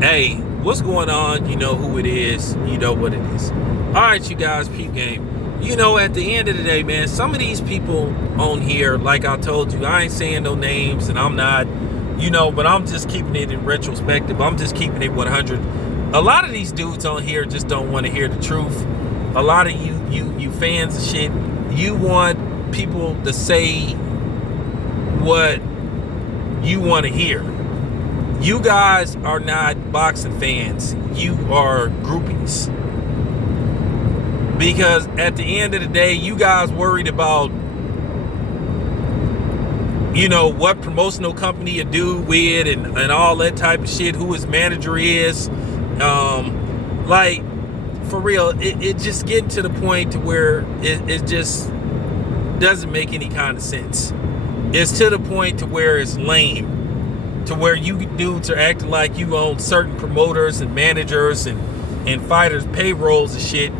Hey, what's going on? You know who it is. You know what it is. All right, you guys, peep game. You know, at the end of the day, man, some of these people on here, like I told you, I ain't saying no names, and I'm not, but I'm just keeping it in retrospective. I'm just keeping it 100. A lot of these dudes on here just don't want to hear the truth. A lot of you fans of shit, you want people to say what you want to hear. You guys are not boxing fans. You are groupies. Because at the end of the day, you guys worried about, what promotional company you do with and all that type of shit, who his manager is. Like, for real, it just getting to the point to where it just doesn't make any kind of sense. It's to the point to where it's lame. To where you dudes are acting like you own certain promoters and managers and fighters' payrolls and shit.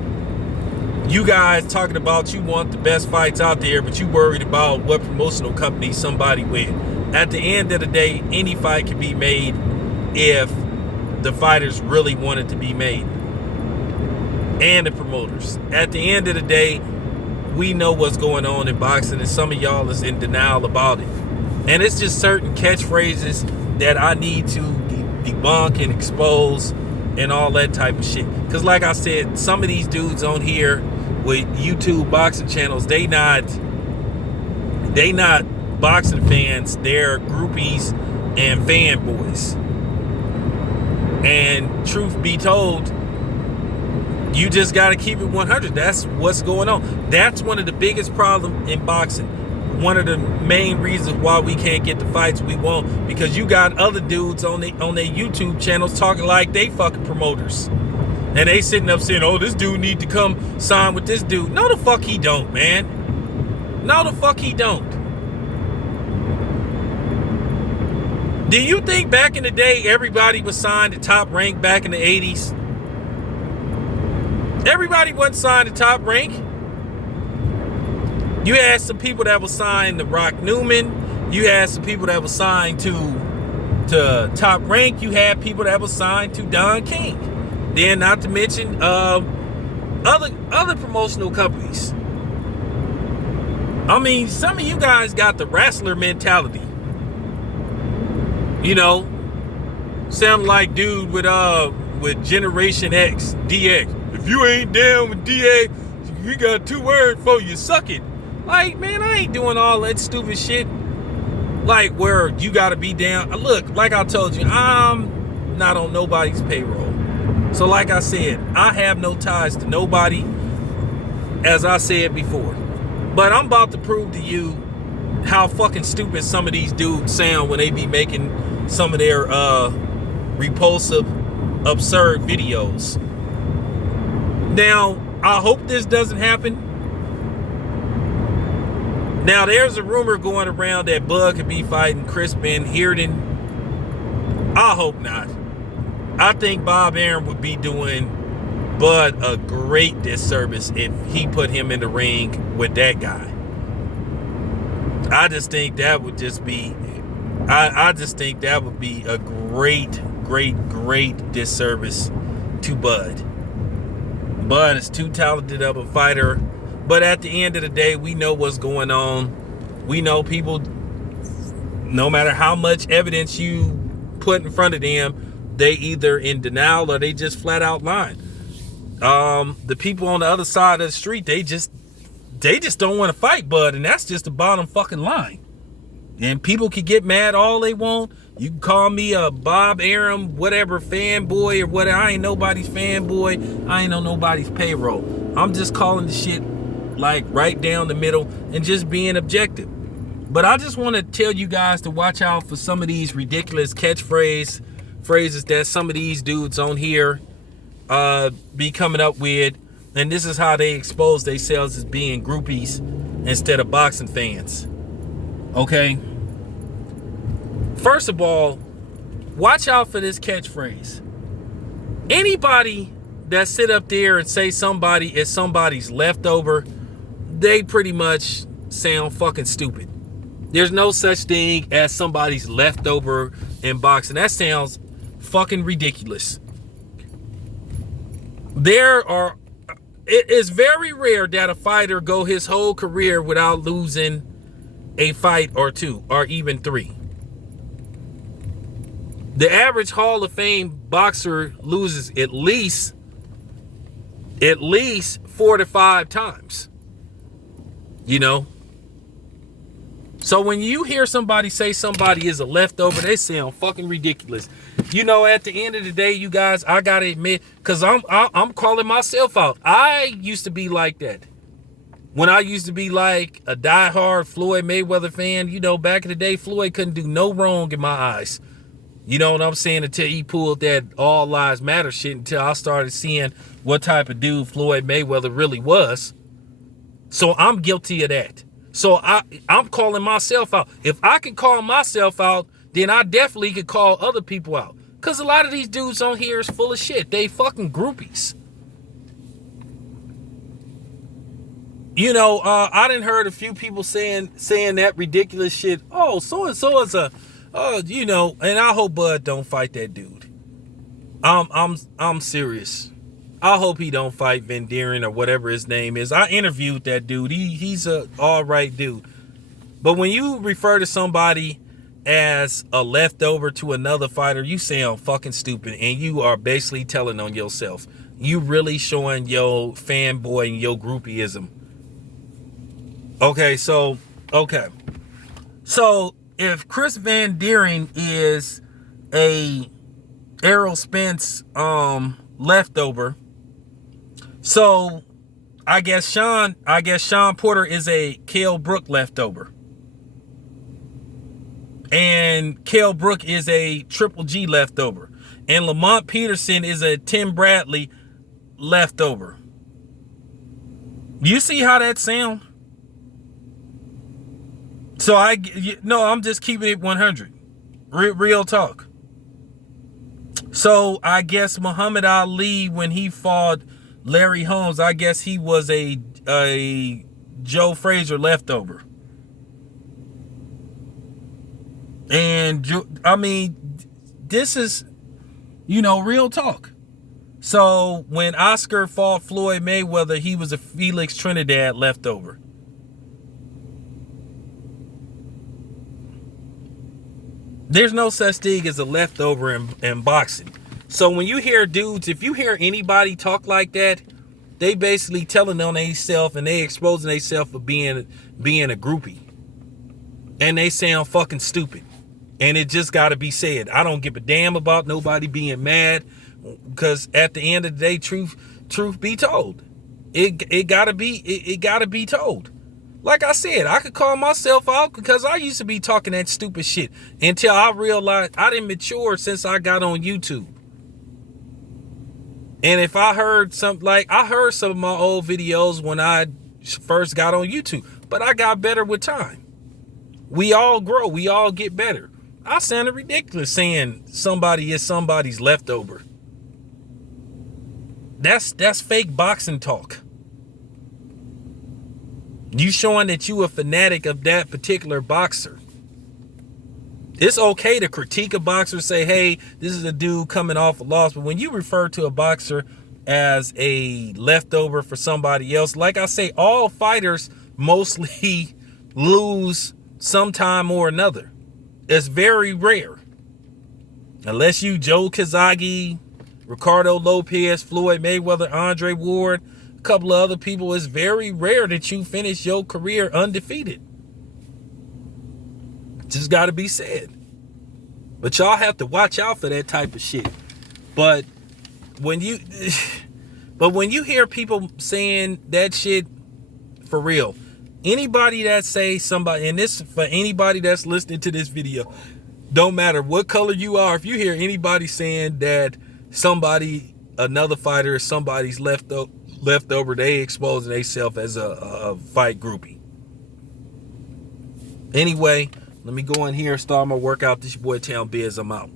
You guys talking about you want the best fights out there, but you worried about what promotional company somebody with. At the end of the day, any fight can be made if the fighters really want it to be made. And the promoters. At the end of the day, we know what's going on in boxing, and some of y'all is in denial about it. And it's just certain catchphrases that I need to debunk and expose and all that type of shit. Because like I said, some of these dudes on here with YouTube boxing channels, they not boxing fans. They're groupies and fanboys. And truth be told, you just got to keep it 100. That's what's going on. That's one of the biggest problems in boxing. One of the main reasons why we can't get the fights we want, because you got other dudes on their YouTube channels talking like they fucking promoters, and they sitting up saying, "Oh, this dude need to come sign with this dude." No, the fuck he don't, man. No, the fuck he don't. Do you think back in the day everybody was signed to Top Rank back in the 80s? Everybody wasn't signed to Top Rank. You had some people that were signed to Brock Newman. You had some people that were signed to Top Rank. You had people that were signed to Don King. Then, not to mention other promotional companies. I mean, some of you guys got the wrestler mentality. Sound like dude with Generation X, DX. If you ain't down with DX, we got 2 words for you. Suck it. Like, man, I ain't doing all that stupid shit. Like, where you gotta be down. Look, like I told you, I'm not on nobody's payroll. So like I said, I have no ties to nobody, as I said before. But I'm about to prove to you how fucking stupid some of these dudes sound when they be making some of their repulsive, absurd videos. Now, I hope this doesn't happen. Now, there's a rumor going around that Bud could be fighting Chris Van Heerden. I hope not. I think Bob Arum would be doing Bud a great disservice if he put him in the ring with that guy. I just think that would just be... I just think that would be a great disservice to Bud. Bud is too talented of a fighter. But at the end of the day, we know what's going on. We know people, no matter how much evidence you put in front of them, they either in denial or they just flat out lying. The people on the other side of the street, they just don't want to fight Bud, and that's just the bottom fucking line. And people can get mad all they want. You can call me a Bob Arum, whatever, fanboy or whatever. I ain't nobody's fanboy. I ain't on nobody's payroll. I'm just calling the shit like right down the middle and just being objective. But I just want to tell you guys to watch out for some of these ridiculous phrases that some of these dudes on here be coming up with. And this is how they expose themselves as being groupies instead of boxing fans. Okay? First of all, watch out for this catchphrase. Anybody that sit up there and say somebody is somebody's leftover, they pretty much sound fucking stupid. There's no such thing as somebody's leftover in boxing. That sounds fucking ridiculous. It is very rare that a fighter go his whole career without losing a fight or two, or even three. The average Hall of Fame boxer loses at least 4 to 5 times. You know? So when you hear somebody say somebody is a leftover, they sound fucking ridiculous. You know, at the end of the day, you guys, I gotta admit, because I'm calling myself out. I used to be like that. When I used to be like a diehard Floyd Mayweather fan, you know, back in the day, Floyd couldn't do no wrong in my eyes. You know what I'm saying? Until he pulled that all lives matter shit, until I started seeing what type of dude Floyd Mayweather really was. So I'm guilty of that. So I'm calling myself out. If I can call myself out, then I definitely could call other people out. Because a lot of these dudes on here is full of shit. They fucking groupies. You know, I done heard a few people saying that ridiculous shit. Oh, so-and-so is you know, and I hope Bud don't fight that dude. I'm serious. I hope he don't fight Van Deeren or whatever his name is. I interviewed that dude. He's a all right dude. But when you refer to somebody as a leftover to another fighter, you sound fucking stupid, and you are basically telling on yourself. You really showing your fanboy and your groupieism. Okay, so if Chris Van Deeren is a Errol Spence leftover, so I guess Sean Porter is a Kell Brook leftover. And Kell Brook is a Triple G leftover. And Lamont Peterson is a Tim Bradley leftover. You see how that sound? So I'm just keeping it 100. Real talk. So I guess Muhammad Ali, when he fought Larry Holmes, I guess he was a Joe Frazier leftover. And I mean, this is, you know, real talk. So when Oscar fought Floyd Mayweather, he was a Felix Trinidad leftover. There's no such thing as a leftover in boxing. So when you hear dudes, if you hear anybody talk like that, they basically telling on themselves and they exposing themselves for being a groupie. And they sound fucking stupid. And it just got to be said. I don't give a damn about nobody being mad, because at the end of the day, truth be told, it gotta be told. Like I said, I could call myself out because I used to be talking that stupid shit until I realized I didn't mature since I got on YouTube. And if I heard some of my old videos when I first got on YouTube, but I got better with time. We all grow, we all get better. I sounded ridiculous saying somebody is somebody's leftover. That's fake boxing talk. You showing that you a fanatic of that particular boxer. It's okay to critique a boxer, say, hey, this is a dude coming off a loss. But when you refer to a boxer as a leftover for somebody else, like I say, all fighters mostly lose sometime or another. It's very rare. Unless you Joe Kazagi, Ricardo Lopez, Floyd Mayweather, Andre Ward, a couple of other people, it's very rare that you finish your career undefeated. Just got to be said. But y'all have to watch out for that type of shit. But when you hear people saying that shit, for real, anybody that say somebody, and this for anybody that's listening to this video, don't matter what color you are, if you hear anybody saying that another fighter is somebody's leftover, they exposing themselves as a fight groupie. Anyway, let me go in here and start my workout. This your boy Town Biz. I'm out.